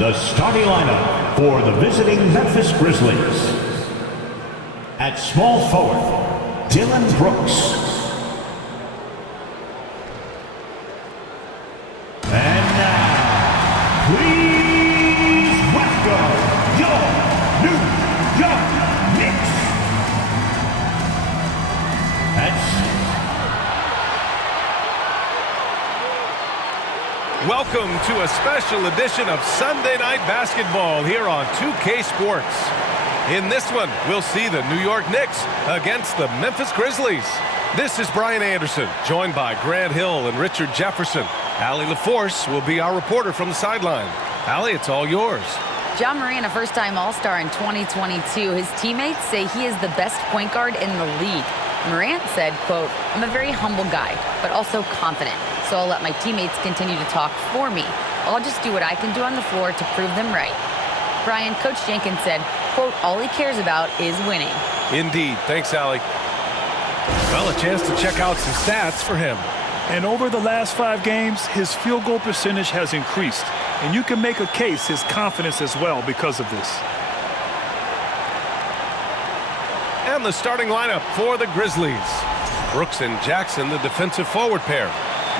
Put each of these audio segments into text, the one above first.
The starting lineup for the visiting Memphis Grizzlies. At small forward, Dylan Brooks. And now, please welcome your New York Knicks. Welcome to a special edition of Sunday Night Basketball here on 2K Sports. In this one, we'll see the New York Knicks against the Memphis Grizzlies. This is Brian Anderson, joined by Grant Hill and Richard Jefferson. Allie LaForce will be our reporter from the sideline. Allie, it's all yours. Ja Morant, a first-time All-Star in 2022. His teammates say he is the best point guard in the league. Morant said, quote, "I'm a very humble guy, but also confident. So I'll let my teammates continue to talk for me. I'll just do what I can do on the floor to prove them right." Brian, Coach Jenkins said, quote, "All he cares about is winning." Indeed. Thanks, Allie. Well, a chance to check out some stats for him. And over the last 5 games, his field goal percentage has increased. And you can make a case his confidence as well because of this. And the starting lineup for the Grizzlies. Brooks and Jackson, the defensive forward pair.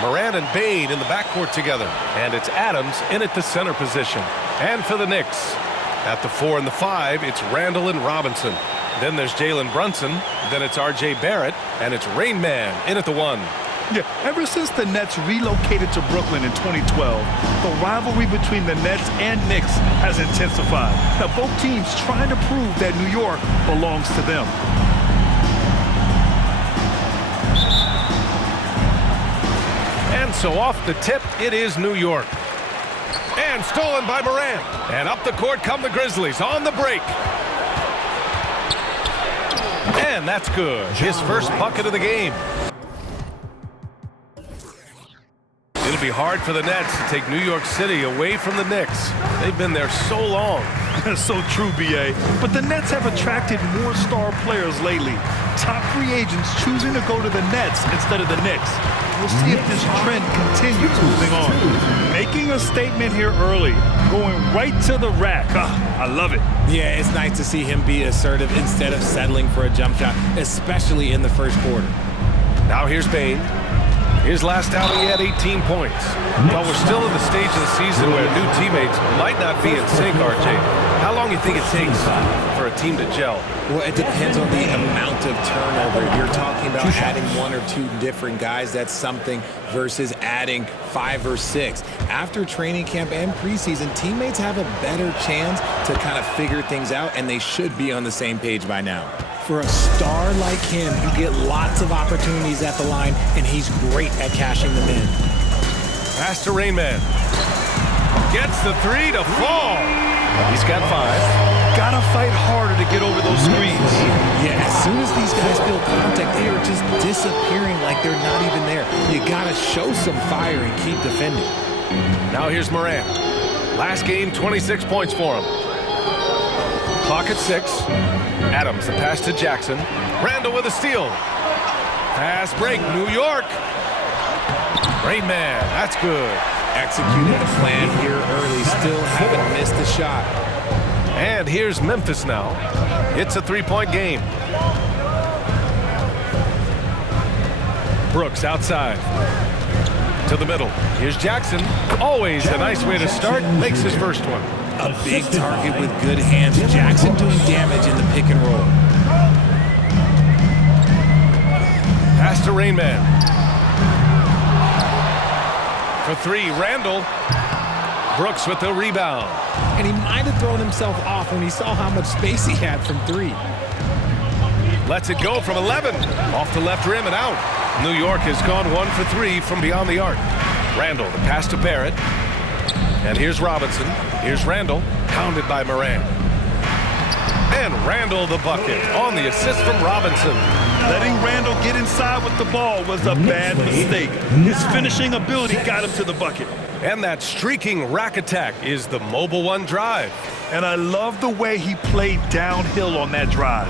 Morant and Bane in the backcourt together. And it's Adams in at the center position. And for the Knicks, at the 4 and the 5, it's Randall and Robinson. Then there's Jalen Brunson. Then it's R.J. Barrett. And it's Rain Man in at the 1. Yeah, ever since the Nets relocated to Brooklyn in 2012, the rivalry between the Nets and Knicks has intensified. Now, both teams trying to prove that New York belongs to them. And so off the tip, it is New York. And stolen by Morant. And up the court come the Grizzlies on the break. And that's good. His first bucket of the game. It'll be hard for the Nets to take New York City away from the Knicks. They've been there so long. That's so true, B.A. But the Nets have attracted more star players lately. Top free agents choosing to go to the Nets instead of the Knicks. We'll see if this trend continues moving on. Making a statement here early, going right to the rack. I love it. Yeah, it's nice to see him be assertive instead of settling for a jump shot, especially in the first quarter. Now here's Bane. His last outing, he had 18 points. Well, we're still in the stage of the season where new teammates might not be in sync, RJ. How long do you think it takes for a team to gel? Well, it depends on the amount of turnover. If you're talking about adding 1 or 2 different guys, that's something, versus adding 5 or 6. After training camp and preseason, teammates have a better chance to kind of figure things out, and they should be on the same page by now. For a star like him, you get lots of opportunities at the line, and he's great at cashing them in. Pass to Rain Man. Gets the 3 to fall. He's got 5. Gotta fight harder to get over those screens. Yeah, as soon as these guys feel contact, they are just disappearing like they're not even there. You gotta show some fire and keep defending. Now here's Morant. Last game, 26 points for him. Clock at 6. Adams, the pass to Jackson. Randall with a steal. Fast break, New York. Rain Man, that's good. Executed the plan here early, still haven't missed a shot. And here's Memphis now. It's a 3-point game. Brooks outside. To the middle. Here's Jackson. Always a nice way to start. Makes his first one. A big target with good hands. Jackson doing damage in the pick and roll. Pass to Rain Man. For 3, Randall. Brooks with the rebound. And he might have thrown himself off when he saw how much space he had from 3. Lets it go from 11. Off the left rim and out. New York has gone 1 for 3 from beyond the arc. Randall, the pass to Barrett. And here's Robinson. Here's Randall, pounded by Morant. And Randall the bucket on the assist from Robinson. Letting Randall get inside with the ball was a bad mistake. His finishing ability got him to the bucket. And that streaking rack attack is the Mobile One drive. And I love the way he played downhill on that drive.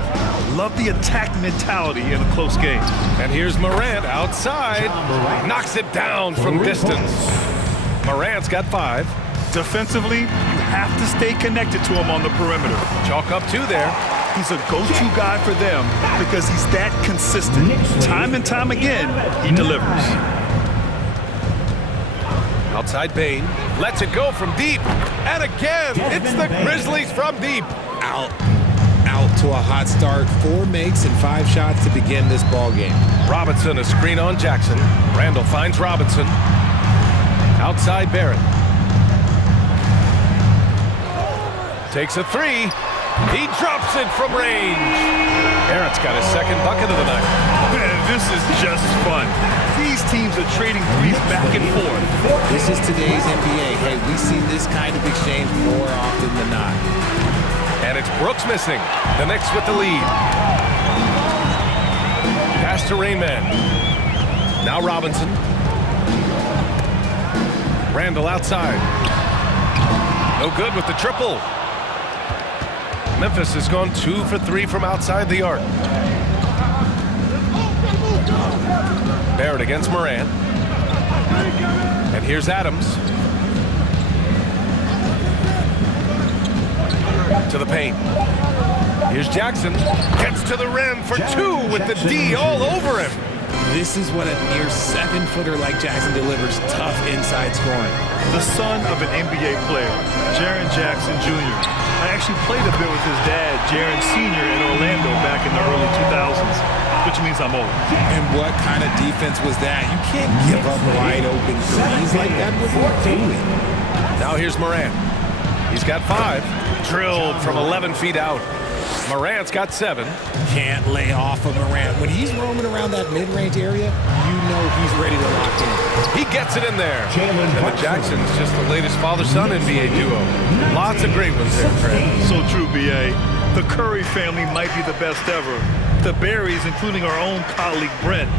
Love the attack mentality in a close game. And here's Morant outside. Knocks it down from distance. Morant's got 5. Defensively, you have to stay connected to him on the perimeter. Chalk up 2 there. He's a go-to guy for them because he's that consistent. Time and time again, he delivers. Outside Bain. Lets it go from deep. And again, it's the Grizzlies from deep. Out to a hot start. 4 makes and 5 shots to begin this ball game. Robinson, a screen on Jackson. Randall finds Robinson. Outside Barrett. Takes a 3. He drops it from range. Barrett's got his second bucket of the night. Man, this is just fun. These teams are trading threes back and forth. This is today's NBA. Hey, we see this kind of exchange more often than not. And it's Brooks missing. The Knicks with the lead. Pass to Rainman. Now Robinson. Randall outside. No good with the triple. Memphis has gone 2 for 3 from outside the arc. Barrett against Morant. And here's Adams. To the paint. Here's Jackson. Gets to the rim for 2 with the D all over him. This is what a near 7-footer like Jackson delivers. Tough inside scoring. The son of an NBA player, Jaren Jackson Jr. I actually played a bit with his dad, Jaren Sr. in Orlando back in the early 2000s, which means I'm old. And what kind of defense was that? You can't give up wide open threes like that before doing. Now here's Morant. He's got 5. Drilled from 11 feet out. Morant's got 7. Can't lay off of Morant. When he's roaming around that mid-range area, you know he's ready to lock in. He gets it in there. And the Jackson's just the latest father-son NBA duo. Lots of great ones there, Fred. So true, B.A. The Curry family might be the best ever. The Berries, including our own colleague Brent.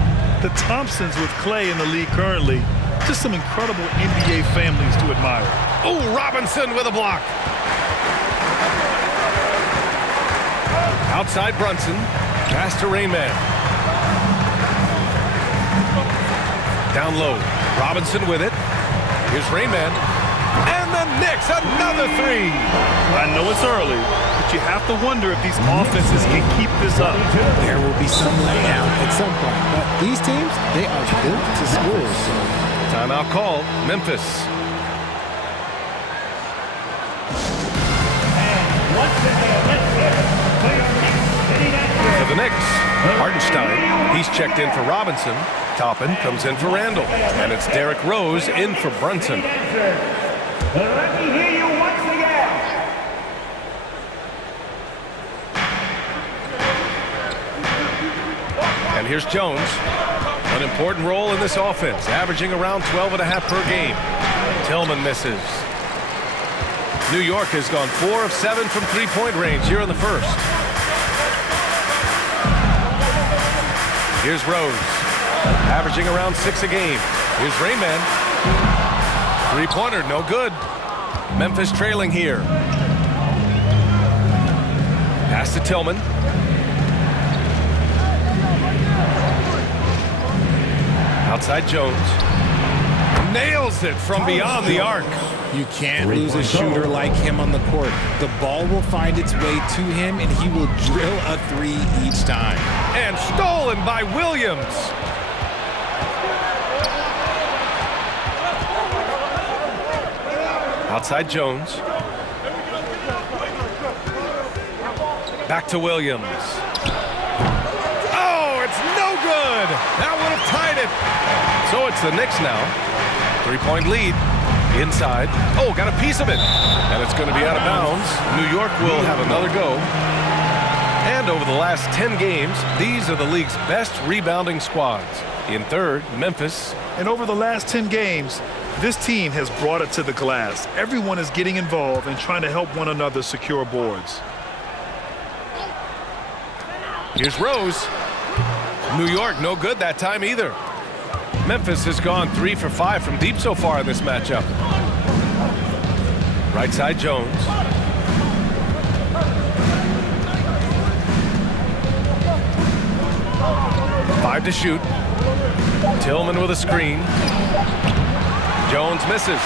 The Thompsons with Clay in the league currently. Just some incredible NBA families to admire. Oh, Robinson with a block. Outside Brunson. Pass to Rainman. Down low. Robinson with it. Here's Rainman. And the Knicks, another 3. I know it's early, but you have to wonder if these offenses can keep this up. There will be some laydown at some point, but these teams, they are built to score. So. Timeout call, Memphis. For the Knicks, Hartenstein, he's checked in for Robinson. Toppin comes in for Randall. And it's Derrick Rose in for Brunson. Let me hear you once again. And here's Jones. An important role in this offense, averaging around 12.5 per game. Tillman misses. New York has gone 4 of 7 from three-point range here in the first. Here's Rose, averaging around 6 a game. Here's Rainman. Three-pointer, no good. Memphis trailing here. Pass to Tillman. Outside Jones. Nails it from beyond the arc. You can't lose a shooter like him on the court. The ball will find its way to him, and he will drill a 3 each time. And stolen by Williams. Outside Jones. Back to Williams. Oh, it's no good. That would have tied it. So it's the Knicks now. 3-point lead. Inside. Oh, got a piece of it. And it's going to be out of bounds. New York will have another go. And over the last 10 games, these are the league's best rebounding squads. In third, Memphis. And over the last 10 games, this team has brought it to the glass. Everyone is getting involved and trying to help one another secure boards. Here's Rose. New York, no good that time either. Memphis has gone 3 for 5 from deep so far in this matchup. Right side Jones. Five to shoot. Tillman with a screen. Jones misses.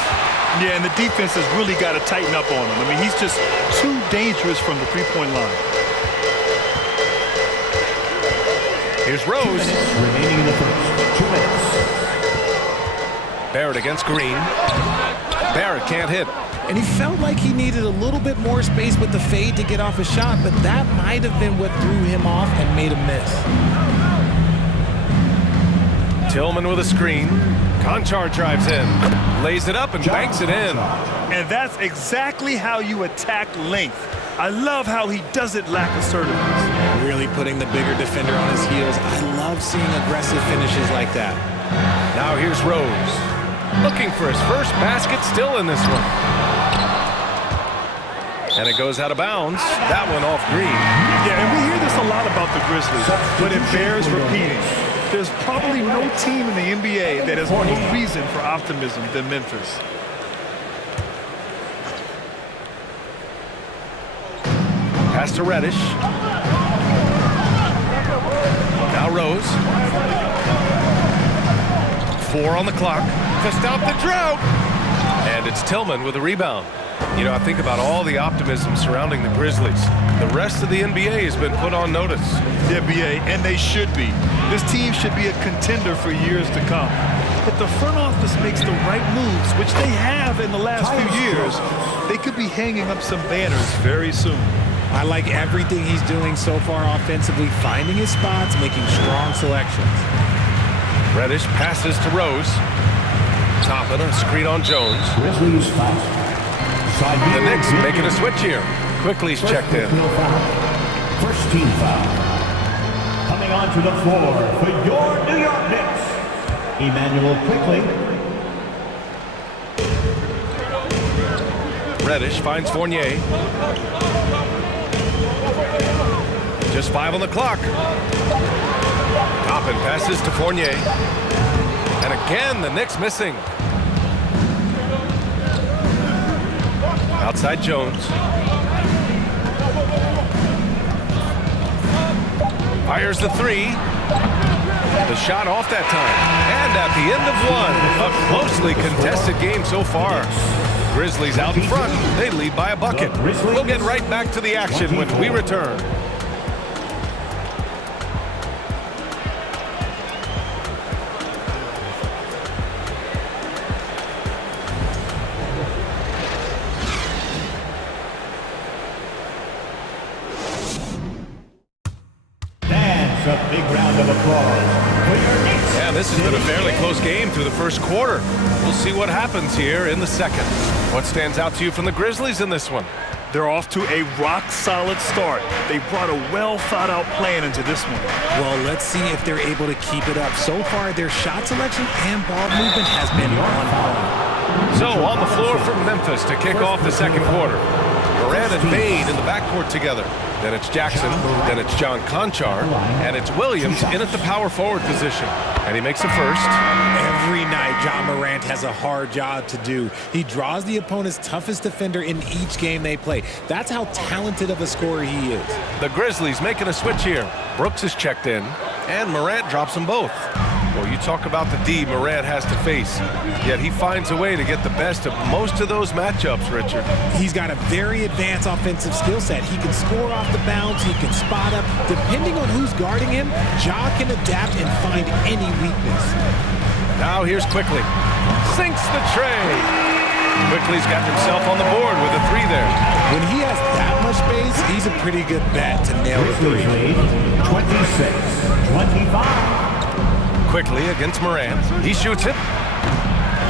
Yeah, and the defense has really got to tighten up on him. I mean, he's just too dangerous from the three-point line. Here's Rose. Remaining in the first. 2 minutes. Barrett against Green. Barrett can't hit. And he felt like he needed a little bit more space with the fade to get off a shot, but that might have been what threw him off and made him miss. Tillman with a screen. Conchar drives in, lays it up and banks it in. And that's exactly how you attack length. I love how he doesn't lack assertiveness. Really putting the bigger defender on his heels. I love seeing aggressive finishes like that. Now here's Rose. Looking for his first basket, still in this one. And it goes out of bounds. That one off Green. Yeah, and we hear this a lot about the Grizzlies, but it bears repeating. There's probably no team in the NBA that has more reason for optimism than Memphis. Pass to Reddish. Now Rose. 4 on the clock to stop the drought. And it's Tillman with a rebound. You know, I think about all the optimism surrounding the Grizzlies. The rest of the NBA has been put on notice. The NBA, and they should be. This team should be a contender for years to come. If the front office makes the right moves, which they have in the last few years, they could be hanging up some banners very soon. I like everything he's doing so far offensively, finding his spots, making strong selections. Reddish passes to Rose. Toppin, a screen on Jones. Grizzlies foul. The Knicks making a switch here. Quickly's checked in. First team foul. Coming onto the floor for your New York Knicks, Emmanuel Quickly. Reddish finds Fournier. Just 5 on the clock. Toppin passes to Fournier. And again, the Knicks missing. Outside Jones. Fires the 3. The shot off that time. And at the end of one, a closely contested game so far. Grizzlies out in front. They lead by a bucket. We'll get right back to the action when we return. A big round of applause for your Knicks. Yeah, this has been a fairly close game through the first quarter. We'll see what happens here in the second. What stands out to you from the Grizzlies in this one? They're off to a rock-solid start. They brought a well-thought-out plan into this one. Well, let's see if they're able to keep it up. So far, their shot selection and ball movement has been on point. So, on the floor for Memphis to kick off the second quarter. Morant and Bane in the backcourt together. Then it's Jackson, then it's John Conchar, and it's Williams in at the power forward position. And he makes a first. Every night, John Morant has a hard job to do. He draws the opponent's toughest defender in each game they play. That's how talented of a scorer he is. The Grizzlies making a switch here. Brooks is checked in, and Morant drops them both. Well, you talk about the D Morant has to face, yet he finds a way to get the best of most of those matchups, Richard. He's got a very advanced offensive skill set. He can score off the bounce, he can spot up. Depending on who's guarding him, Ja can adapt and find any weakness. Now here's Quickly. Sinks the tray. Quickly's got himself on the board with a 3 there. When he has that much space, he's a pretty good bet to nail the 3. 26-25. Quickly against Morant. He shoots it.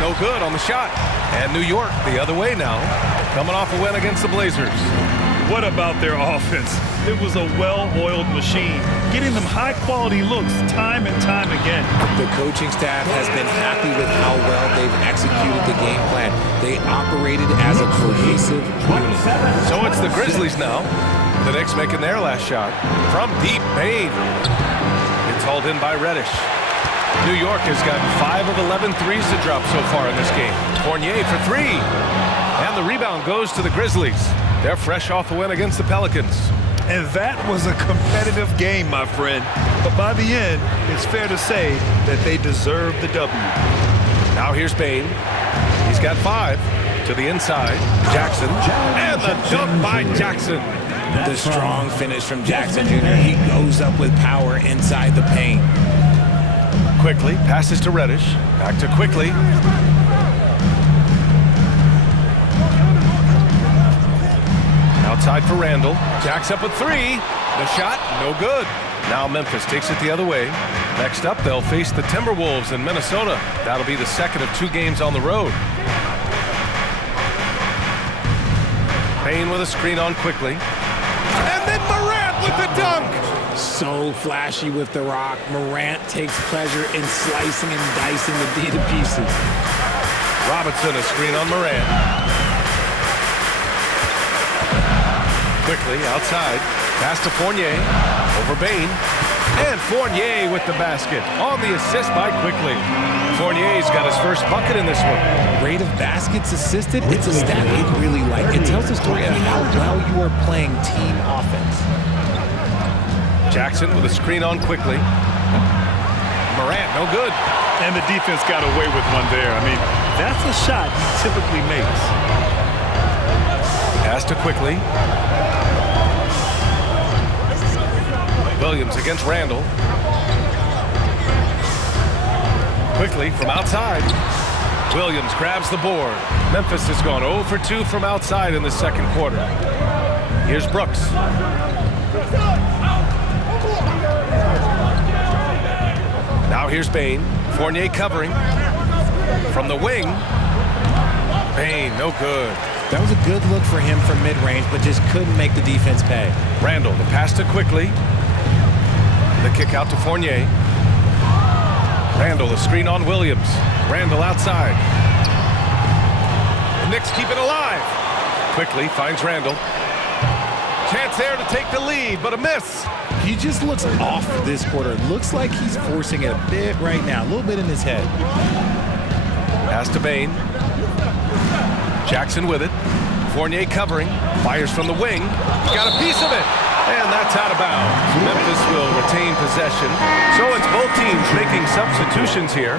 No good on the shot. And New York the other way now. Coming off a win against the Blazers. What about their offense? It was a well-oiled machine, getting them high-quality looks time and time again. The coaching staff has been happy with how well they've executed the game plan. They operated as a cohesive unit. So it's the Grizzlies now. The Knicks making their last shot. From deep, Bane. It's hauled in by Reddish. New York has gotten 5 of 11 threes to drop so far in this game. Fournier for 3. And the rebound goes to the Grizzlies. They're fresh off a win against the Pelicans. And that was a competitive game, my friend. But by the end, it's fair to say that they deserve the W. Now here's Bane. He's got 5. To the inside, Jackson. And the dunk by Jackson. The strong finish from Jackson Jr. He goes up with power inside the paint. Quickly, passes to Reddish. Back to Quickly. Outside for Randall. Jacks up a three. The shot, no good. Now Memphis takes it the other way. Next up, they'll face the Timberwolves in Minnesota. That'll be the second of 2 games on the road. Payne with a screen on Quickly. And then Morant with the dunk. So flashy with the rock. Morant takes pleasure in slicing and dicing the D to pieces. Robinson a screen on Morant. Quickly outside. Pass to Fournier. Over Bane. And Fournier with the basket. On the assist by Quickly. Fournier's got his first bucket in this one. Rate of baskets assisted, it's a stat you'd really like. It tells the story of how well you are playing team offense. Jackson with a screen on Quickly. Morant, no good. And the defense got away with one there. I mean, that's a shot he typically makes. Pass to Quickly. Williams against Randall. Quickly from outside. Williams grabs the board. Memphis has gone 0 for 2 from outside in the second quarter. Here's Brooks. Now here's Bane. Fournier covering. From the wing. Bane, no good. That was a good look for him from mid-range, but just couldn't make the defense pay. Randall, the pass to Quickly. The kick out to Fournier. Randall, the screen on Williams. Randall outside. The Knicks keep it alive. Quickly finds Randall. Chance there to take the lead, but a miss. He just looks off this quarter. Looks like he's forcing it a bit right now, a little bit in his head. Pass to Bane. Jackson with it. Fournier covering. Fires from the wing. He got a piece of it. And that's out of bounds. Memphis will retain possession. So it's both teams making substitutions here.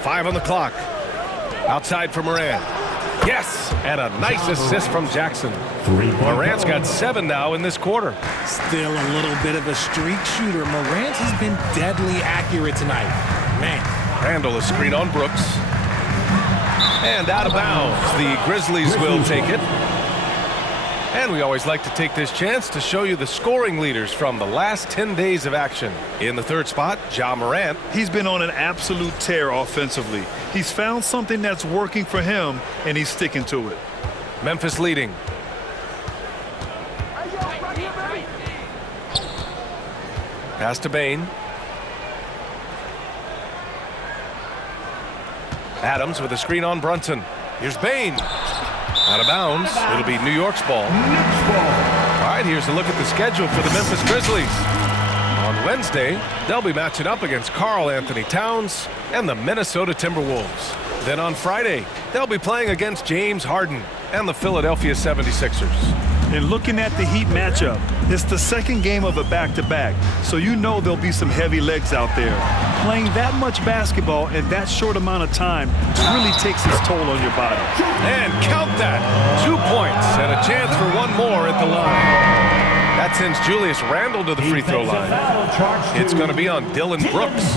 Five on the clock. Outside for Morant. Yes! And a nice assist from Jackson. Morant's got 7 now in this quarter. Still a little bit of a streak shooter. Morant has been deadly accurate tonight. Man. Randall a screen on Brooks. And out of bounds. The Grizzlies will take it. And we always like to take this chance to show you the scoring leaders from the last 10 days of action. In the third spot, Ja Morant. He's been on an absolute tear offensively. He's found something that's working for him, and he's sticking to it. Memphis leading. Pass to Bane. Adams with a screen on Brunson. Here's Bane. Out of bounds. It'll be New York's ball. All right, here's a look at the schedule for the Memphis Grizzlies. On Wednesday, they'll be matching up against Karl Anthony Towns and the Minnesota Timberwolves. Then on Friday, they'll be playing against James Harden and the Philadelphia 76ers. And looking at the Heat matchup, it's the second game of a back-to-back, so you know there'll be some heavy legs out there. Playing that much basketball in that short amount of time really takes its toll on your body. And count that. 2 points and a chance for one more at the line. That sends Julius Randle to the free throw line. It's going to be on Dylan Brooks.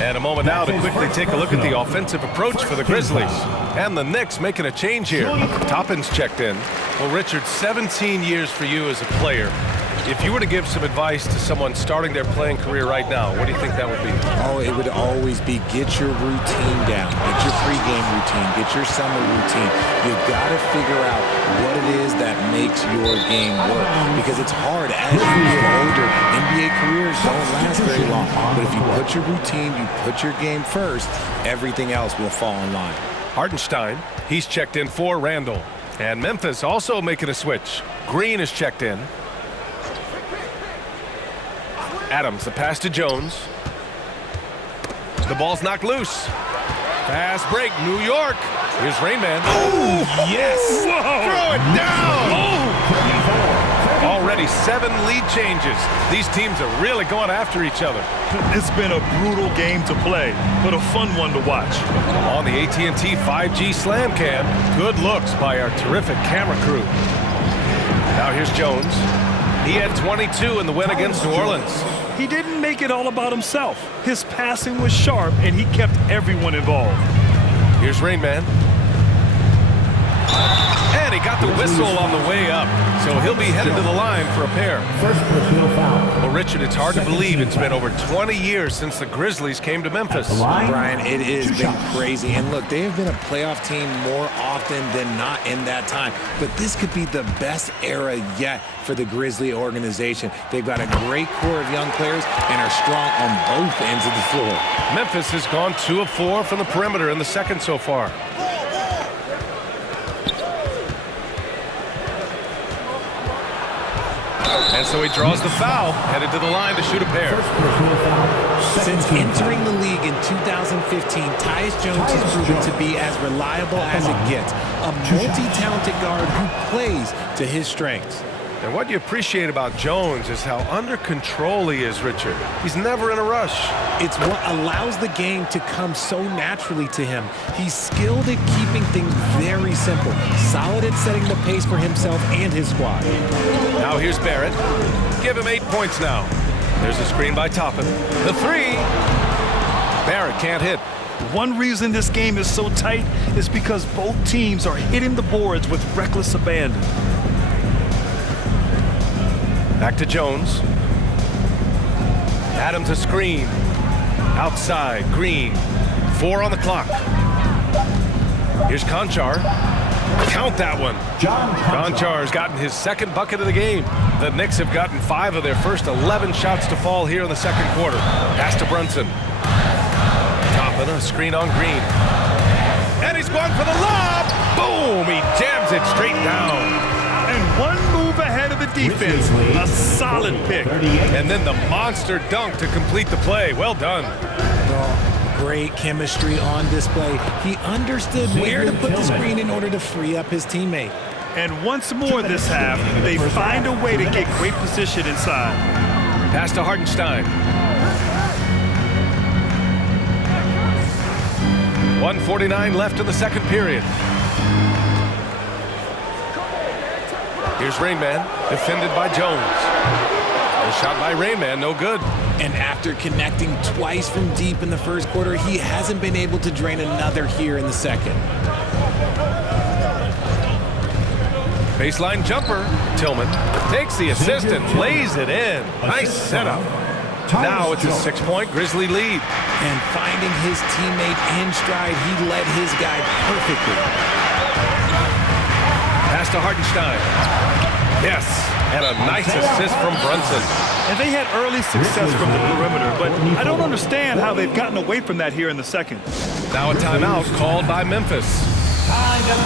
And a moment now to quickly take a look at the offensive approach for the Grizzlies. And the Knicks making a change here. Toppin's checked in. Well, Richard, 17 years for you as a player. If you were to give some advice to someone starting their playing career right now, what do you think that would be? Oh, it would always be get your routine down. Get your pregame routine. Get your summer routine. You've got to figure out what it is that makes your game work. Because it's hard as you get older. NBA careers don't last very long. But if you put your routine, you put your game first, everything else will fall in line. Hartenstein, he's checked in for Randall. And Memphis also making a switch. Green is checked in. Adams, the pass to Jones. The ball's knocked loose. Fast break, New York. Here's Rainman. Oh, yes. Whoa. Throw it down. Oh. Already 7 lead changes. These teams are really going after each other. It's been a brutal game to play, but a fun one to watch. On the AT&T 5G Slam Cam, good looks by our terrific camera crew. Now here's Jones. He had 22 in the win against New Orleans. He didn't make it all about himself. His passing was sharp, and he kept everyone involved. Here's Rain Man. And he got the whistle on the way up, so he'll be headed to the line for a pair. First personal foul. Well, Richard, it's hard to believe it's been over 20 years since the Grizzlies came to Memphis. Brian, it has been crazy. And look, they have been a playoff team more often than not in that time. But this could be the best era yet for the Grizzly organization. They've got a great core of young players and are strong on both ends of the floor. Memphis has gone 2 of 4 from the perimeter in the second so far. And so he draws the foul, headed to the line to shoot a pair. Since entering the league in 2015, Tyus Jones has proven to be as reliable as it gets. A multi-talented guard who plays to his strengths. And what you appreciate about Jones is how under control he is, Richard. He's never in a rush. It's what allows the game to come so naturally to him. He's skilled at keeping things very simple, solid at setting the pace for himself and his squad. Now here's Barrett. Give him 8 points now. There's a screen by Toppin. The 3. Barrett can't hit. One reason this game is so tight is because both teams are hitting the boards with reckless abandon. Back to Jones. Adams a screen. Outside, Green. 4 on the clock. Here's Conchar. Count that one. Conchar's gotten his second bucket of the game. The Knicks have gotten 5 of their first 11 shots to fall here in the second quarter. Pass to Brunson. Toppin, a screen on Green. And he's going for the lob. Boom! He jams it straight down. And one move ahead of the defense. A solid pick. And then the monster dunk to complete the play. Well done. Great chemistry on display. He understood where to put the screen in order to free up his teammate. And once more this half, they find a way to get great position inside. Pass to Hartenstein. 1:49 left in the second period. Here's Rain Man, defended by Jones. A shot by Rain Man, no good. And after connecting twice from deep in the first quarter, he hasn't been able to drain another here in the second. Baseline jumper. Tillman takes the assist and lays it in. Nice setup. Now it's a 6-point Grizzly lead. And finding his teammate in stride, he led his guy perfectly. Pass to Hartenstein. Yes, and a nice assist from Brunson. And they had early success from the perimeter, but I don't understand how they've gotten away from that here in the second. Now a timeout called by Memphis.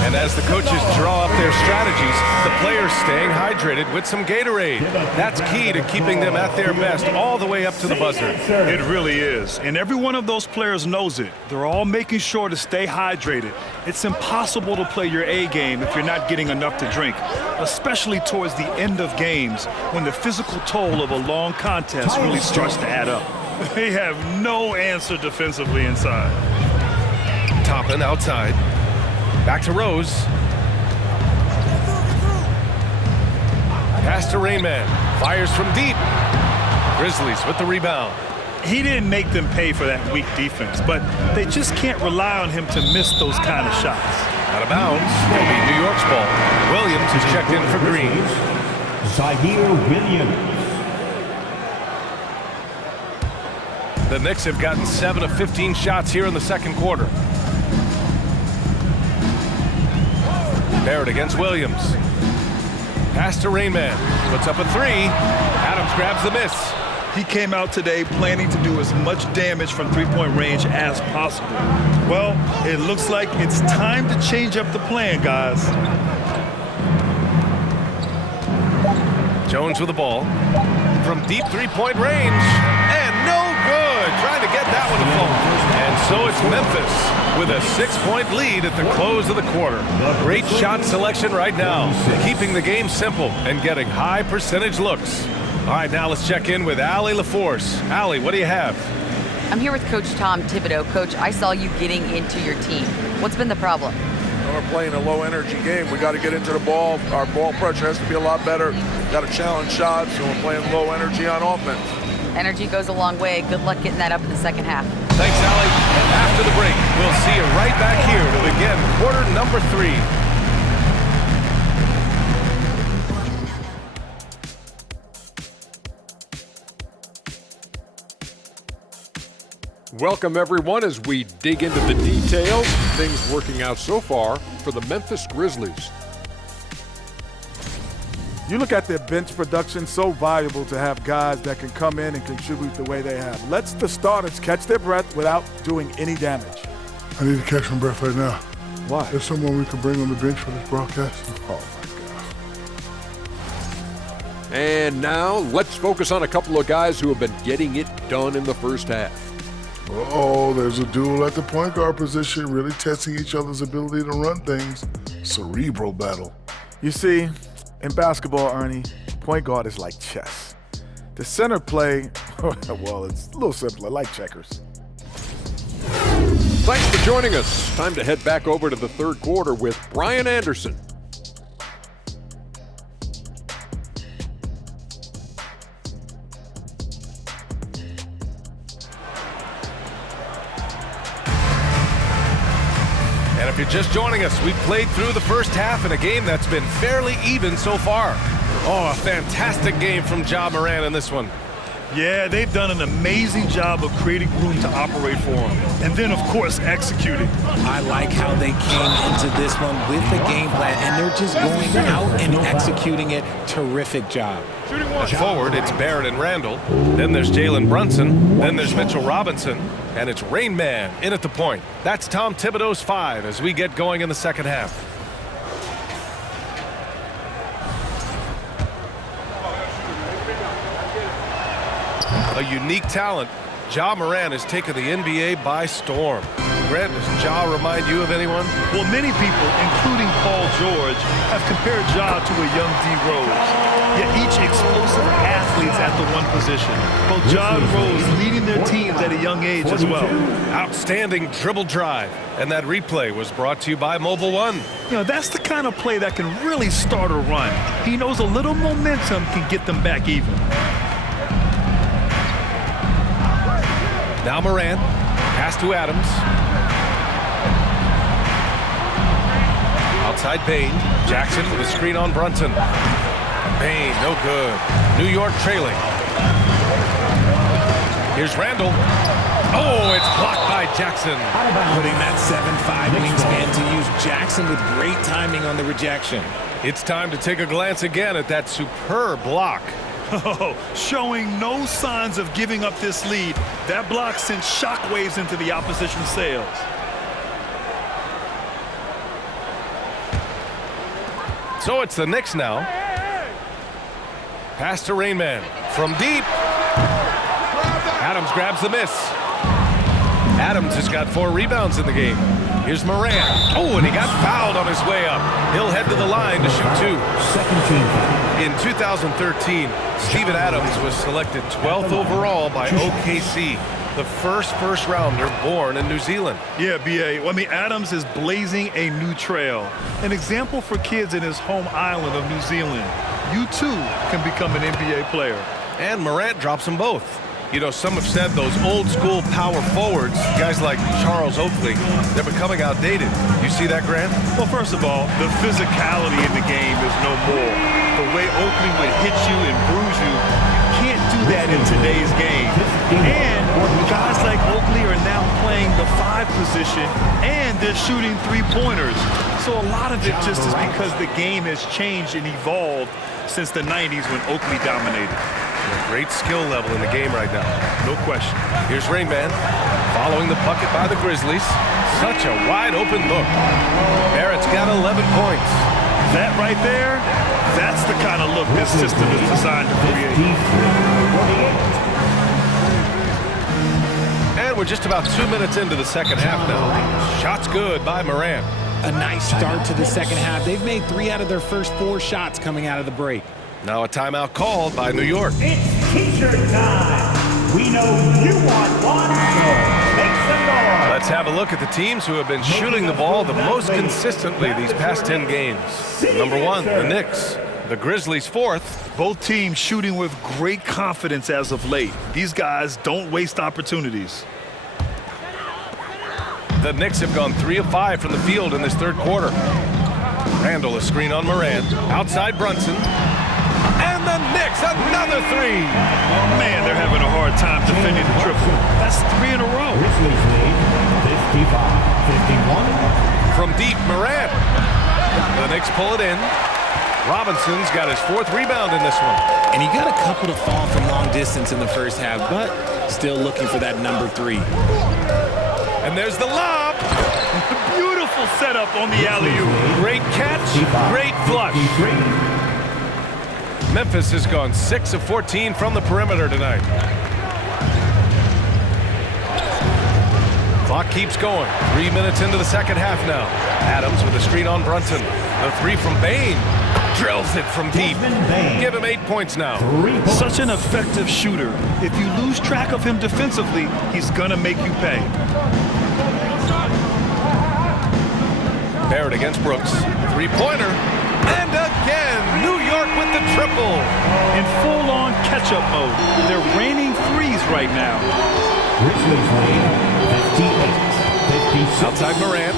And as the coaches draw up their strategies, the players staying hydrated with some Gatorade. That's key to keeping them at their best all the way up to the buzzer. It really is. And every one of those players knows it. They're all making sure to stay hydrated. It's impossible to play your A game if you're not getting enough to drink, especially towards the end of games when the physical toll of a long contest really starts to add up. They have no answer defensively inside. Toppin outside. Back to Rose. Pass to Rain Man. Fires from deep. Grizzlies with the rebound. He didn't make them pay for that weak defense, but they just can't rely on him to miss those kind of shots. Out of bounds. It'll be New York's ball. Williams is checked in for Green. Zaire Williams. The Knicks have gotten 7 of 15 shots here in the second quarter. Barrett against Williams. Pass to Rain Man. Puts up a 3. Adams grabs the miss. He came out today planning to do as much damage from three-point range as possible. Well, it looks like it's time to change up the plan, guys. Jones with the ball. From deep three-point range. And no good. trying to get that one to fall. And so it's Memphis with a 6-point lead at the close of the quarter. Great shot selection right now, keeping the game simple and getting high percentage looks. All right, now let's check in with Allie LaForce. Allie, what do you have? I'm here with Coach Tom Thibodeau. Coach, I saw you getting into your team. What's been the problem? We're playing a low-energy game. We got to get into the ball. Our ball pressure has to be a lot better. Got to challenge shots, and we're playing low energy on offense. Energy goes a long way. Good luck getting that up in the second half. Thanks, Allie. And after the break, we'll see you right back here to begin quarter number 3. Welcome, everyone, as we dig into the details. Things working out so far for the Memphis Grizzlies. You look at their bench production, so valuable to have guys that can come in and contribute the way they have. Lets the starters catch their breath without doing any damage. I need to catch my breath right now. Why? There's someone we can bring on the bench for this broadcast. Oh, my God. And now let's focus on a couple of guys who have been getting it done in the first half. Oh, there's a duel at the point guard position, really testing each other's ability to run things. Cerebral battle. You see, in basketball, Ernie, point guard is like chess. The center play, well, it's a little simpler, like checkers. Thanks for joining us. Time to head back over to the third quarter with Brian Anderson. And if you're just joining us, we've played through the first half in a game that's been fairly even so far. Oh, a fantastic game from Ja Morant in this one. Yeah, they've done an amazing job of creating room to operate for him. And then, of course, executing. I like how they came into this one with the game plan, and they're just going out and executing it. Terrific job. At forward, it's Barrett and Randall. Then there's Jalen Brunson. Then there's Mitchell Robinson. And it's Rain Man in at the point. That's Tom Thibodeau's 5 as we get going in the second half. A unique talent. Ja Morant has taken the NBA by storm. Grant, does Ja remind you of anyone? Well, many people, including Paul George, have compared Ja to a young D. Rose. Yet each explosive athletes at the one position. Both Ja and Rose leading their teams at a young age as well. Outstanding dribble drive. And that replay was brought to you by Mobile One. You know, that's the kind of play that can really start a run. He knows a little momentum can get them back even. Now Morant, pass to Adams. Outside Payne, Jackson with a screen on Brunson. Payne, no good. New York trailing. Here's Randall. Oh, it's blocked by Jackson. Putting that 7'5" wingspan to use Jackson with great timing on the rejection. It's time to take a glance again at that superb block. Oh, showing no signs of giving up this lead. That block sent shockwaves into the opposition's sails. So it's the Knicks now. Pass to Rain Man from deep. Adams grabs the miss. Adams has got 4 rebounds in the game. Here's Morant. Oh, and he got fouled on his way up. He'll head to the line to shoot 2. In 2013, Steven Adams was selected 12th overall by OKC, the first rounder born in New Zealand. Yeah, B.A. Well, I mean, Adams is blazing a new trail. An example for kids in his home island of New Zealand. You, too, can become an NBA player. And Morant drops them both. You know, some have said those old-school power forwards, guys like Charles Oakley, they're becoming outdated. You see that, Grant? Well, first of all, the physicality in the game is no more. The way Oakley would hit you and bruise you, you can't do that in today's game. And guys like Oakley are now playing the 5 position, and they're shooting 3-pointers. So a lot of it just is because the game has changed and evolved since the 90s when Oakley dominated. A great skill level in the game right now. No question. Here's Rain Man following the bucket by the Grizzlies. Such a wide open look. Barrett's got 11 points. That right there, that's the kind of look this system is designed to create. we're just about 2 minutes into the second half now. Shots good by Morant. A nice start to the second half. They've made 3 out of their first 4 shots coming out of the break. Now a timeout called by New York. It's T-shirt time. We know you want one, so make some noise. Let's have a look at the teams who have been shooting the ball the most consistently these past 10 games. Number 1, the Knicks. The Grizzlies 4th. Both teams shooting with great confidence as of late. These guys don't waste opportunities. The Knicks have gone 3 of 5 from the field in this third quarter. Randall, a screen on Morant. Outside Brunson. And the Knicks, another 3. Man, they're having a hard time defending the triple. That's 3 in a row. Grizzlies lead 55-51. From deep, Morant. The Knicks pull it in. Robinson's got his 4th rebound in this one. And he got a couple to fall from long distance in the first half, but still looking for that number 3. And there's the lob. Beautiful setup on the alley-oop. Great catch, great flush. Memphis has gone 6 of 14 from the perimeter tonight. Clock keeps going. 3 minutes into the second half now. Adams with a screen on Brunson. The 3 from Bain. Drills it from deep. Give him 8 points now. Such an effective shooter. If you lose track of him defensively, he's gonna make you pay. Barrett against Brooks. 3-pointer. And again, New York with the triple. In full-on catch-up mode. They're raining threes right now. Grizzlies lead 58-56. Outside Morant.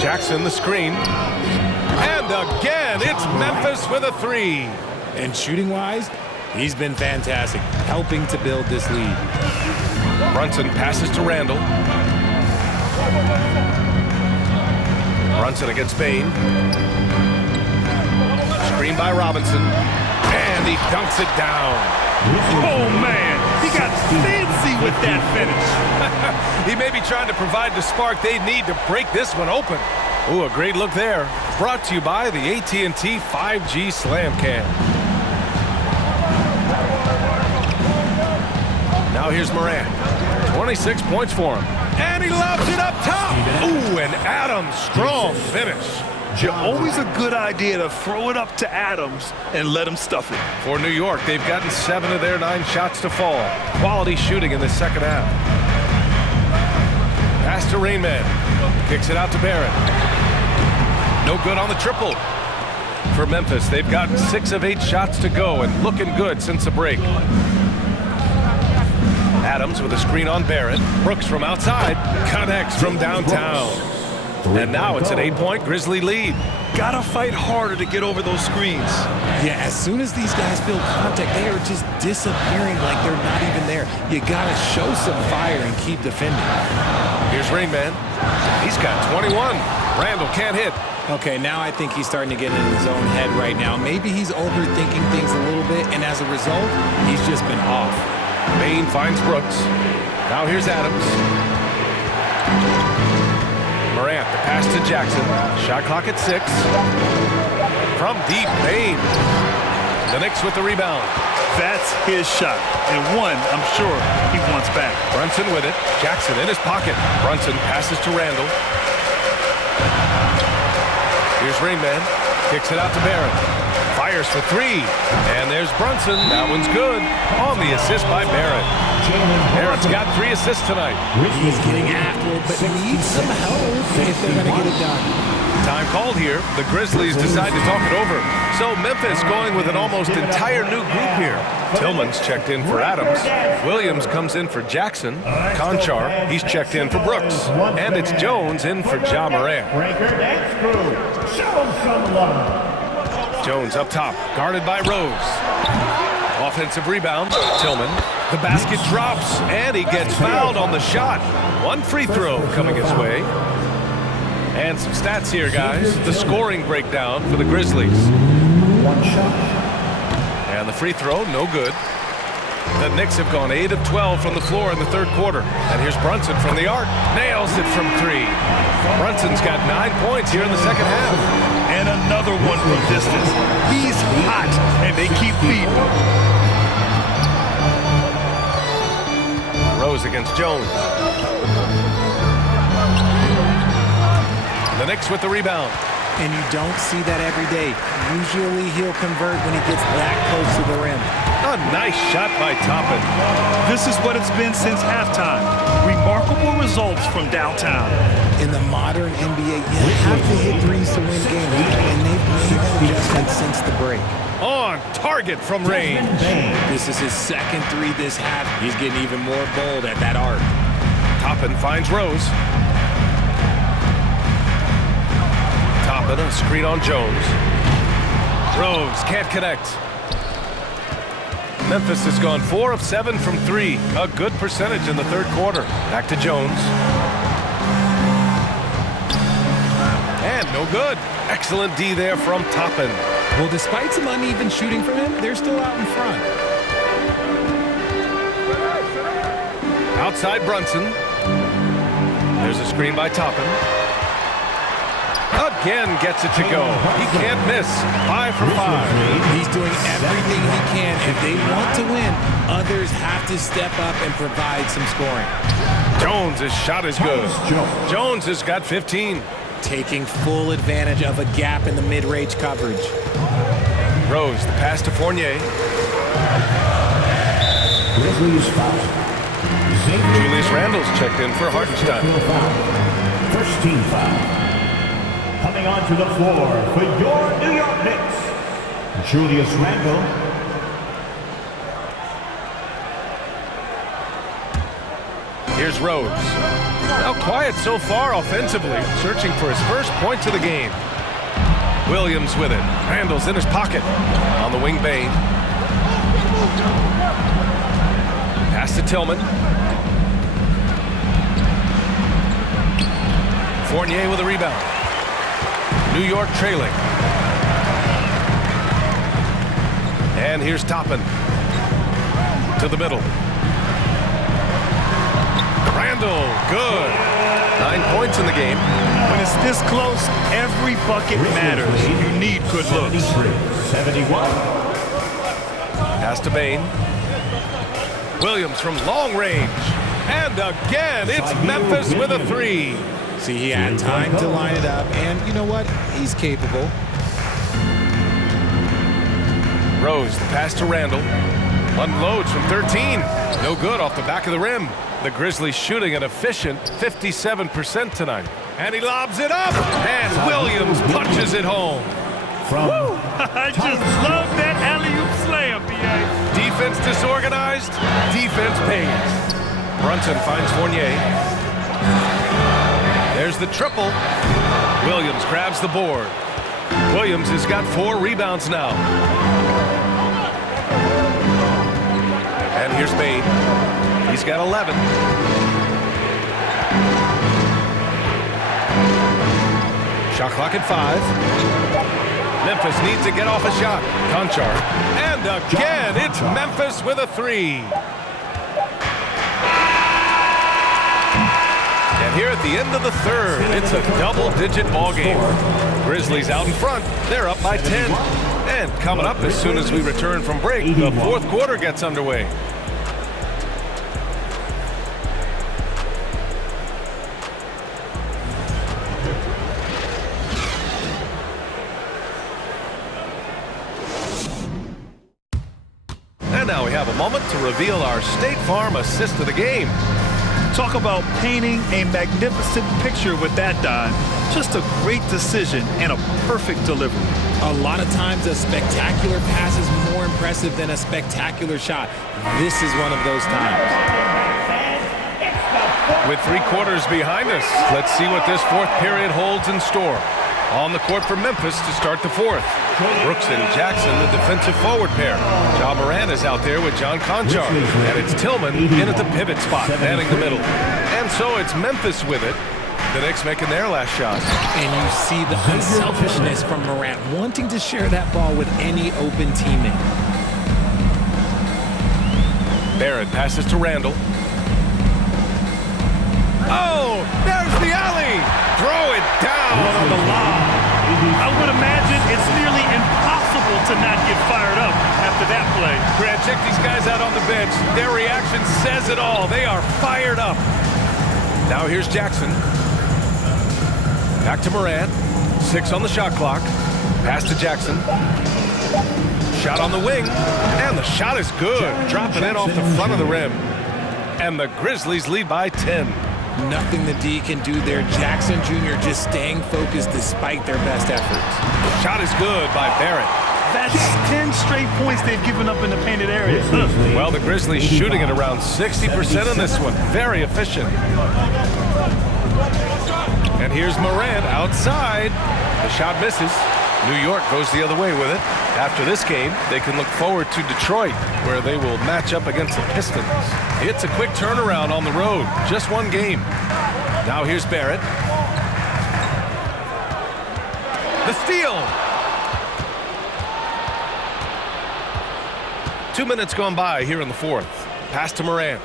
Jackson the screen. And again, it's Memphis with a 3. And shooting-wise, he's been fantastic, helping to build this lead. Brunson passes to Randall. Brunson against Bain. Screen by Robinson. And he dunks it down. Oh, man. He got fancy with that finish. He may be trying to provide the spark they need to break this one open. Ooh, a great look there. Brought to you by the AT&T 5G Slam Cam. Now here's Morant. 26 points for him. And he lobs it up top. Ooh, and Adams, strong finish. Always a good idea to throw it up to Adams and let him stuff it. For New York, they've gotten 7 of their 9 shots to fall. Quality shooting in the second half. Pass to Rainman. Kicks it out to Barrett. No good on the triple. For Memphis, they've gotten 6 of 8 shots to go and looking good since the break. Adams with a screen on Barrett. Brooks from outside. Connects from downtown. And now it's an 8-point Grizzly lead. Gotta fight harder to get over those screens. Yeah, as soon as these guys feel contact, they are just disappearing like they're not even there. You gotta show some fire and keep defending. Here's Rainman. He's got 21. Randall can't hit. Okay, now I think he's starting to get in his own head right now. Maybe he's overthinking things a little bit, and as a result, he's just been off. Bain finds Brooks. Now here's Adams. Morant, the pass to Jackson. Shot clock at 6. From deep, Bain. The Knicks with the rebound. That's his shot, and one I'm sure he wants back. Brunson with it. Jackson in his pocket. Brunson passes to Randall. Here's Rainman. Kicks it out to Barrett. Fires for 3. And there's Brunson. That one's good. On the assist by Barrett. Barrett's got 3 assists tonight. He's getting after it, but needs some help if they're going to get it done. Time called here. The Grizzlies decide to talk it over. So Memphis going with an almost entire new group here. Tillman's checked in for Adams. Williams comes in for Jackson. Conchar, he's checked in for Brooks. And it's Jones in for Ja Morant. Jones up top, guarded by Rose. Offensive rebound, Tillman. The basket drops, and he gets fouled on the shot. 1 free throw coming his way. And some stats here, guys. The scoring breakdown for the Grizzlies. 1 shot. And the free throw, no good. The Knicks have gone 8 of 12 from the floor in the third quarter. And here's Brunson from the arc. Nails it from 3. Brunson's got 9 points here in the second half. And another one from distance. He's hot, and they keep feeding. Rose against Jones. The Knicks with the rebound. And you don't see that every day. Usually he'll convert when he gets that close to the rim. A nice shot by Toppin. This is what it's been since halftime. Remarkable results from downtown. In the modern NBA, you have to hit threes to win games, and they've made that adjustment since the break. On target from range. This is his second three this half. He's getting even more bold at that arc. Toppin finds Rose. Toppin, a screen on Jones. Rose can't connect. Memphis has gone 4 of 7 from 3. A good percentage in the third quarter. Back to Jones. And no good. Excellent D there from Toppin. Well, despite some uneven shooting from him, they're still out in front. Outside Brunson. There's a screen by Toppin. Again gets it to go. He can't miss. 5 for 5. He's doing everything he can. If they want to win, others have to step up and provide some scoring. Jones' shot is good. Jones has got 15. Taking full advantage of a gap in the mid-range coverage. Rose, the pass to Fournier. Julius Randle's checked in for Hartenstein. First team foul. Coming onto the floor for your New York Knicks, Julius Randle. Here's Rose. Now quiet so far offensively, searching for his first points of the game. Williams with it. Randle's in his pocket. On the wing, Bain. Pass to Tillman. Fournier with a rebound. New York trailing. And here's Toppin. To the middle. Randle, good. 9 points in the game. When it's this close, every bucket matters. You need good looks. 71. Pass to Bain. Williams from long range. And again, it's Memphis with a 3. See, he had time to line it up, and you know what? He's capable. Rose, the pass to Randle. Unloads from 13. No good off the back of the rim. The Grizzlies shooting an efficient 57% tonight. And he lobs it up, and Williams punches it home. I just love that alley-oop slam, B.A. Defense disorganized, defense pays. Brunson finds Fournier. There's the triple. Williams grabs the board. Williams has got 4 rebounds now. And here's Bain. He's got 11. Shot clock at 5. Memphis needs to get off a shot. Conchar. And again, it's Memphis with a 3. And here at the end of the third, it's a double-digit ball game. Grizzlies out in front. They're up by 10. And coming up as soon as we return from break, the fourth quarter gets underway. And now we have a moment to reveal our State Farm assist of the game. Talk about painting a magnificent picture with that dive. Just a great decision and a perfect delivery. A lot of times a spectacular pass is more impressive than a spectacular shot. This is one of those times. With 3 quarters behind us, let's see what this fourth period holds in store. On the court for Memphis to start the fourth. Brooks and Jackson, the defensive forward pair. Ja Morant is out there with John Conchar. And it's Tillman in at the pivot spot, manning the middle. And so it's Memphis with it. The Knicks making their last shot. And you see the unselfishness from Morant, wanting to share that ball with any open teammate. Barrett passes to Randle. Oh, there's the alley. Throw it down on the lob. I would imagine it's nearly impossible difficult to not get fired up after that play. Grant, check these guys out on the bench. Their reaction says it all. They are fired up. Now here's Jackson. Back to Morant. 6 on the shot clock. Pass to Jackson. Shot on the wing. And the shot is good. Dropping it off the front of the rim. And the Grizzlies lead by 10. Nothing the D can do there. Jackson Jr. just staying focused despite their best efforts. Shot is good by Barrett. That's 10 straight points they've given up in the painted area. Well, the Grizzlies shooting at around 60% in this one. Very efficient. And here's Morant outside. The shot misses. New York goes the other way with it. After this game, they can look forward to Detroit, where they will match up against the Pistons. It's a quick turnaround on the road. Just one game. Now here's Barrett. The steal. 2 minutes gone by here in the fourth. Pass to Morant.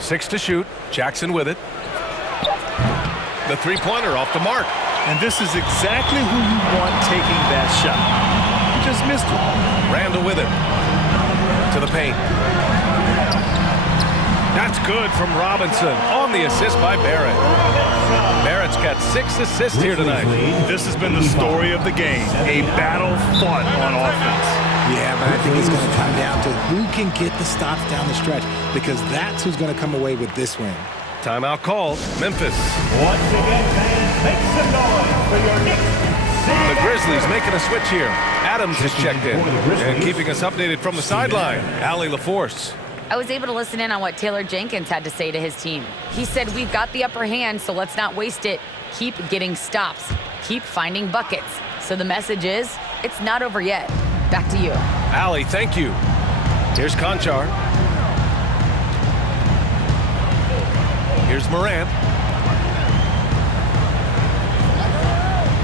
Six to shoot. Jackson with it. The three-pointer off the mark. And this is exactly who you want taking that shot. He just missed it. Randall with it. To the paint. That's good from Robinson on the assist by Barrett. Barrett's got 6 assists here tonight. This has been the story of the game. A battle fought on offense. Yeah, but I think it's going to come down to who can get the stops down the stretch, because that's who's going to come away with this win. Timeout called. Memphis. Once again, fans, make some noise for your Knicks. The Grizzlies making a switch here. Adams is checked in and keeping us updated from the sideline. Allie LaForce. I was able to listen in on what Taylor Jenkins had to say to his team. He said, we've got the upper hand, so let's not waste it. Keep getting stops. Keep finding buckets. So the message is, it's not over yet. Back to you. Allie, thank you. Here's Conchar. Here's Morant.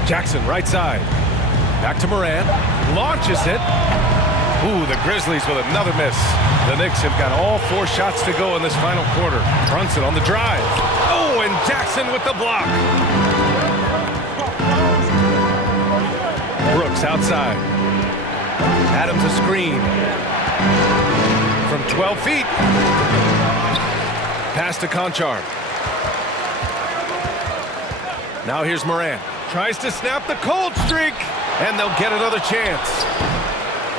Jackson, right side. Back to Morant. Launches it. Ooh, the Grizzlies with another miss. The Knicks have got all 4 shots to go in this final quarter. Brunson on the drive. Oh, and Jackson with the block. Brooks outside. Adams a screen. From 12 feet. Pass to Conchar. Now here's Morant. Tries to snap the cold streak. And they'll get another chance.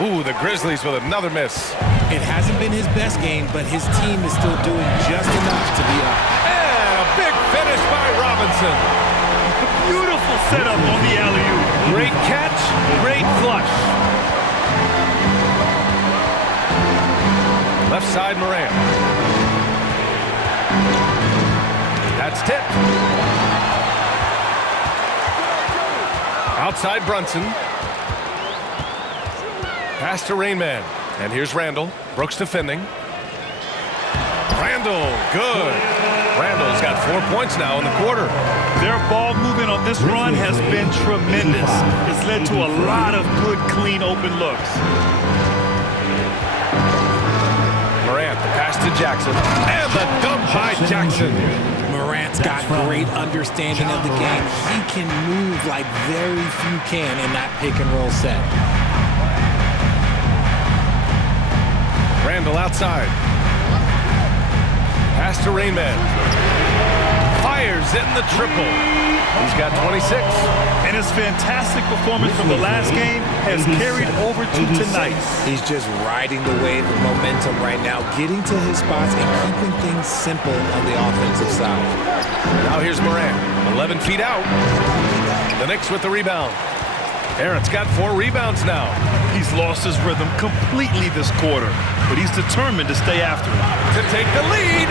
Ooh, the Grizzlies with another miss. It hasn't been his best game, but his team is still doing just enough to be up. And a big finish by Robinson. Beautiful setup on the alley-oop. Great catch, great flush. Left side, Morant. That's tipped. Outside, Brunson. Pass to Rain Man. And here's Randall. Brooks defending. Randall, good. Randall's got 4 points now in the quarter. Their ball movement on this run has been tremendous. It's led to a lot of good, clean, open looks. Morant, the pass to Jackson. And the dunk by Jackson. Morant's got great understanding of the game. He can move like very few can in that pick-and-roll set. Randall outside. Pass to Rain Man. Fires in the triple. He's got 26. And his fantastic performance from the last game has carried over to tonight. He's just riding the wave of momentum right now, getting to his spots and keeping things simple on the offensive side. Now here's Morant. 11 feet out. The Knicks with the rebound. Barrett's got 4 rebounds now. He's lost his rhythm completely this quarter, but he's determined to stay after it. To take the lead.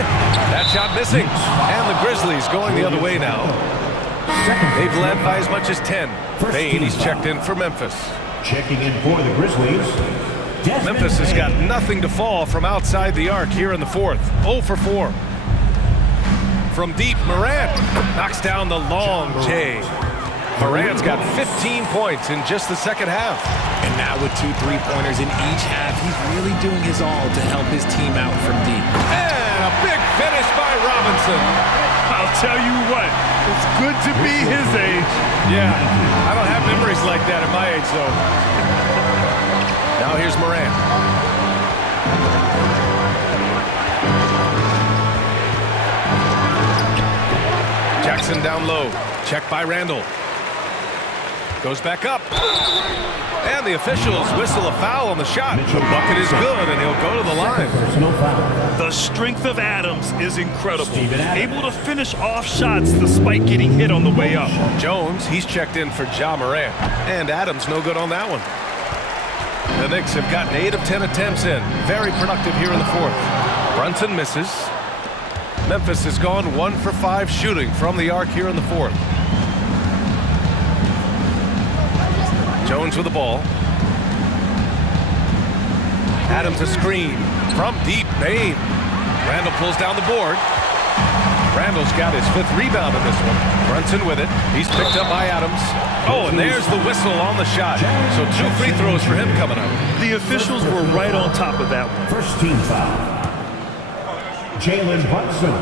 That shot missing. And the Grizzlies going the other way now. They've led by as much as 10. Bain, he's checked in for Memphis. Checking in for the Grizzlies. Memphis has got nothing to fall from outside the arc here in the fourth. 0 for 4. From deep, Morant knocks down the long J. Morant's got 15 points in just the second half. And now with 2 3-pointers in each half, he's really doing his all to help his team out from deep. And a big finish by Robinson. I'll tell you what, it's good to be his age. Yeah, I don't have memories like that at my age, though. Now here's Morant. Jackson down low. Check by Randall. Goes back up. And the officials whistle a foul on the shot. The bucket is good, and he'll go to the line. The strength of Adams is incredible. Able to finish off shots despite getting hit on the way up. Jones, he's checked in for Ja Morant. And Adams no good on that one. The Knicks have gotten 8 of 10 attempts in. Very productive here in the fourth. Brunson misses. Memphis has gone 1 for 5 shooting from the arc here in the fourth. Jones with the ball. Adams a screen from deep. Bain. Randall pulls down the board. Randall's got his 5th rebound in this one. Brunson with it. He's picked up by Adams. Oh, and there's the whistle on the shot. So 2 free throws for him coming up. The officials were right on top of that one. First team foul. Jalen Brunson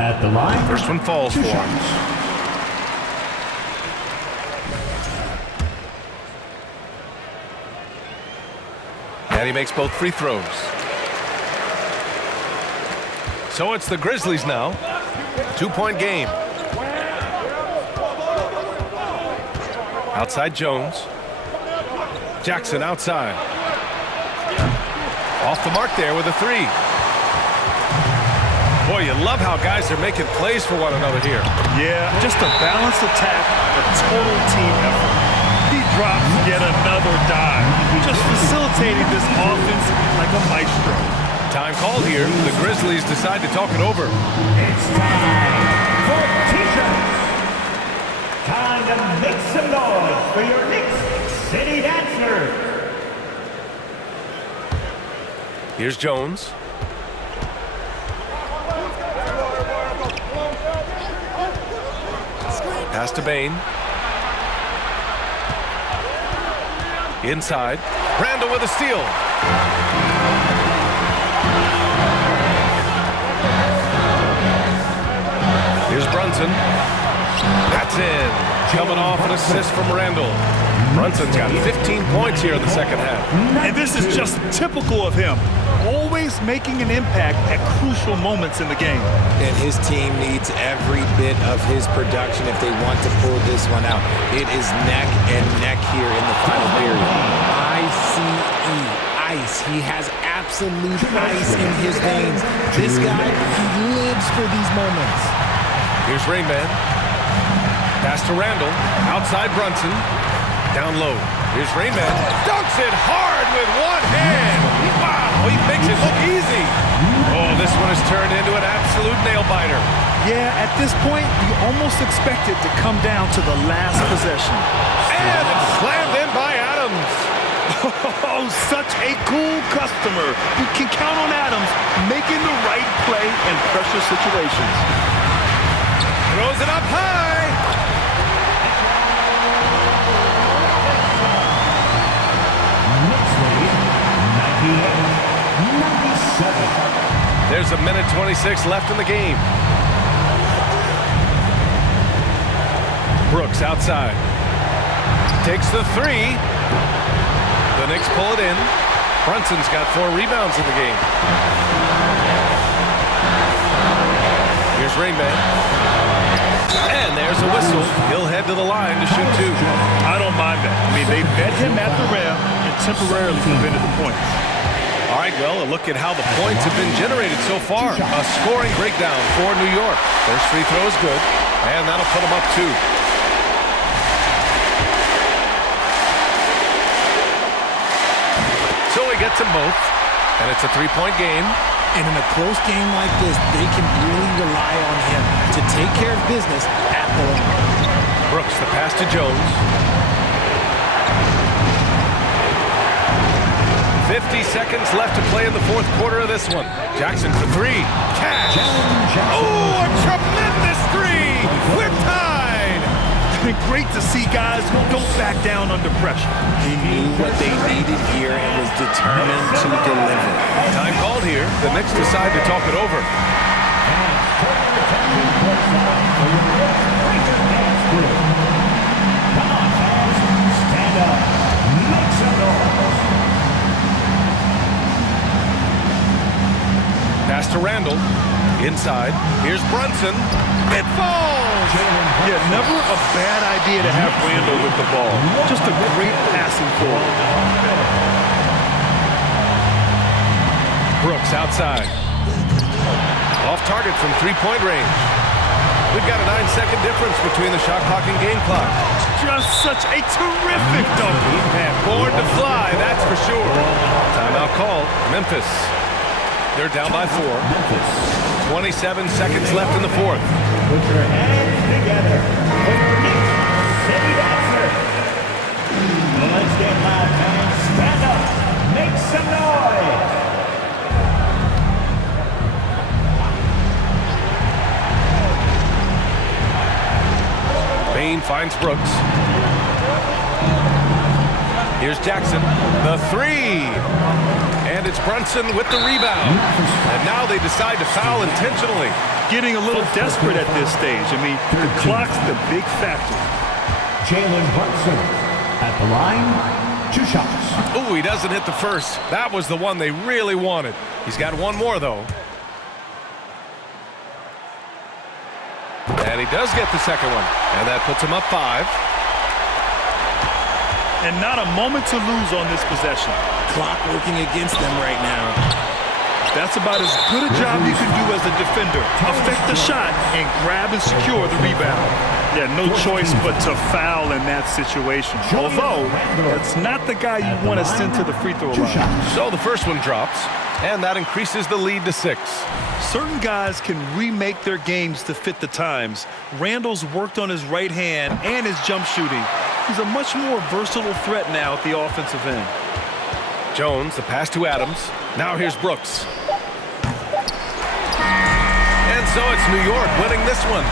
at the line. First one falls for him. And he makes both free throws. So it's the Grizzlies now. 2-point game. Outside Jones. Jackson outside. Off the mark there with a 3. Boy, you love how guys are making plays for one another here. Yeah, just a balanced attack, a total team effort. He drops yet another dive, just facilitating this offense like a maestro. Time called here. The Grizzlies decide to talk it over. It's time for T-shirts. Time to make some noise for your Knicks City Dancer. Here's Jones. Pass to Bain. Inside. Randall with a steal. Here's Brunson. That's in. Coming off an assist from Randall. Brunson's got 15 points here in the second half. And this is just typical of him. Always making an impact at crucial moments in the game. And his team needs every bit of his production if they want to pull this one out. It is neck and neck here in the final period. I-C-E, ice. He has absolute ice in his veins. This guy, he lives for these moments. Here's Rainman. Pass to Randall. Outside Brunson. Down low. Here's Rainman. Dunks it hard with one hand. Wow, he makes it look easy. Oh, this one has turned into an absolute nail-biter. Yeah, at this point, you almost expect it to come down to the last possession. And it's slammed in by Adams. Oh, such a cool customer. You can count on Adams making the right play in pressure situations. Throws it up high. There's a minute 26 left in the game. Brooks outside. Takes the 3. The Knicks pull it in. Brunson's got 4 rebounds in the game. Here's Rainman. And there's a whistle. He'll head to the line to shoot 2. I don't mind that. I mean, they met him at the rim and temporarily prevented the points. All right, well, a look at how the points have been generated so far. A scoring breakdown for New York. First free throw is good, and that'll put them up 2. So he gets them both, and it's a 3-point game. And in a close game like this, they can really rely on him to take care of business at the line. Brooks, the pass to Jones. 50 seconds left to play in the fourth quarter of this one. Jackson for 3. Cash. Oh, a tremendous 3. We're tied. Great to see guys who don't back down under pressure. He knew what they needed here and was determined to deliver. Time called here. The Knicks decide to talk it over. Pass to Randall. Inside. Here's Brunson. It falls! Yeah, never a bad idea to have Randall with the ball. Just a great passing forward. Brooks outside. Off target from three-point range. We've got a 9-second difference between the shot clock and game clock. Just such a terrific dunk. And born to fly, that's for sure. Timeout call, Memphis. They're down by 4. 27 seconds left in the fourth. Put your hands together for your Knicks City Dancer. Let's get loud, fans. Stand up. Make some noise. Bain finds Brooks. Here's Jackson. The three. And it's Brunson with the rebound. And now they decide to foul intentionally. Getting a little desperate at this stage. I mean, the clock's the big factor. Jalen Brunson at the line. 2 shots. Ooh, he doesn't hit the first. That was the one they really wanted. He's got one more, though. And he does get the second one. And that puts him up 5. And not a moment to lose on this possession. Clock working against them right now. That's about as good a job you can do as a defender. Affect the shot and grab and secure the rebound. Yeah, no choice but to foul in that situation. Although, that's not the guy you want to send to the free throw line. So the first one drops, and that increases the lead to 6. Certain guys can remake their games to fit the times. Randall's worked on his right hand and his jump shooting. He's a much more versatile threat now at the offensive end. Jones, the pass to Adams. Now here's Brooks. And so it's New York winning this one.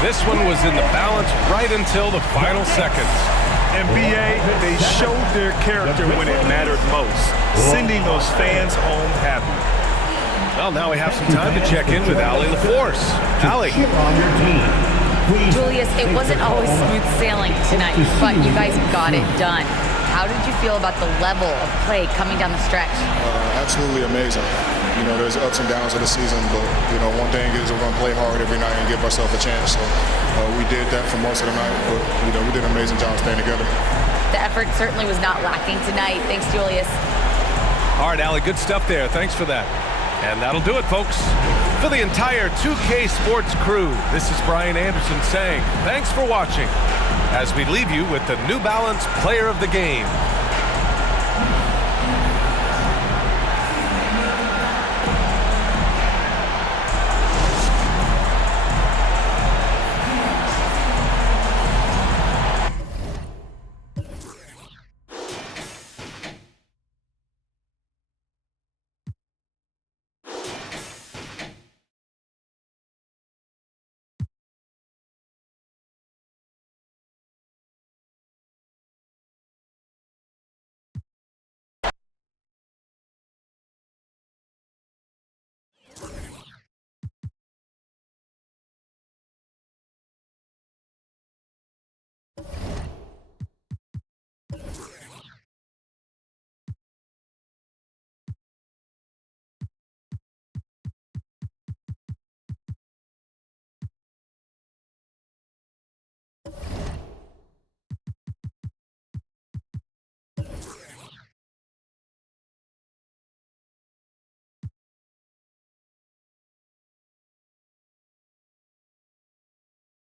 This one was in the balance right until the final seconds. And B.A., they showed their character when it mattered most, sending those fans home happy. Well, now we have some time to check in with Allie LaForce. Allie. Julius, it wasn't always smooth sailing tonight, but you guys got it done. How did you feel about the level of play coming down the stretch? Absolutely amazing. You know, there's ups and downs of the season, but, you know, one thing is we're going to play hard every night and give ourselves a chance. So we did that for most of the night, but, you know, we did an amazing job staying together. The effort certainly was not lacking tonight. Thanks, Julius. All right, Allie, good stuff there. Thanks for that. And that'll do it, folks. For the entire 2K Sports crew, this is Brian Anderson saying thanks for watching as we leave you with the New Balance Player of the Game.